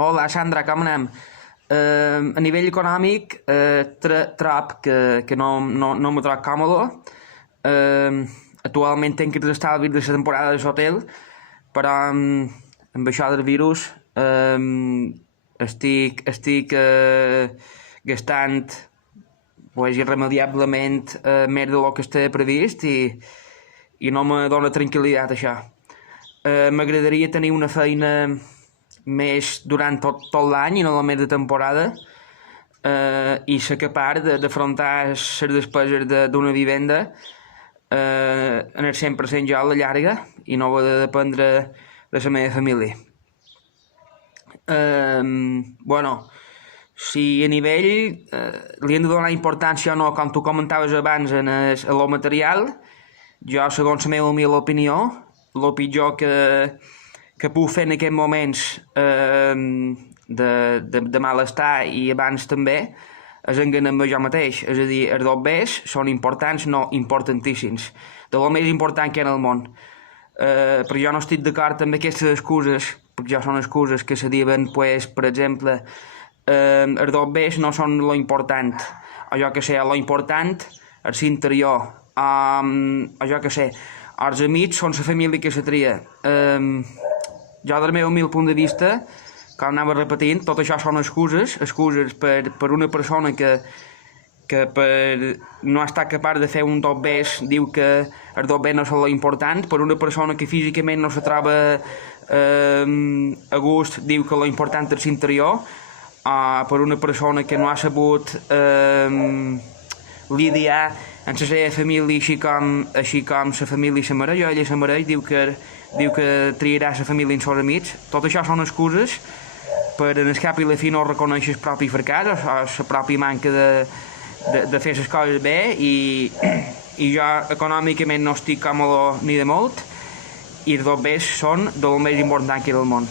Hola, Sandra, com anem? A nivell econòmic, trob que no m'ho trobo còmode. Actualment tenc els estalvis de la temporada de l'hotel, però amb això del virus estic gastant pues, irremediablement més de lo que estava previst i no me dona tranquil·litat això. M'agradaria tenir una feina més durant tot l'any i no només de temporada i ser capaç d'afrontar les despeses d'una vivenda en el 100% jo a la llarga i no haver de dependre de la meva família. Si a nivell li hem de donar importància o no, com tu comentaves abans, a lo material, jo, segons la meva humil opinió, el pitjor que puc fer en aquests moments de malestar i abans també és enganar-me jo mateix. És a dir, els bombers són importants, no importantíssims, de lo més important que hi ha en el món. Però jo no estic d'acord amb aquestes excuses, perquè ja són excuses que se diuen, pues, per exemple, els bombers no són lo important, o jo que sé, lo important és l'interior, o jo que sé, els amics són la família que se tria. Jo, del meu humil punt de vista, com anava repetint, tot això són excuses per una persona que per no estar capaç de fer un dobbers diu que els dobbers no són l'important, per una persona que físicament no se troba a gust diu que l'important és l'interior, per una persona que no ha sabut lidiar amb la seva família així com la família se mereix, ella se mereix, diu que triarà la família en els amics. Tot això són excuses per en el cap i la fi no reconèixer el propi fracàs o la pròpia manca de fer les coses bé i jo econòmicament no estic còmode ni de molt i els bombers són del més important que hi ha del món.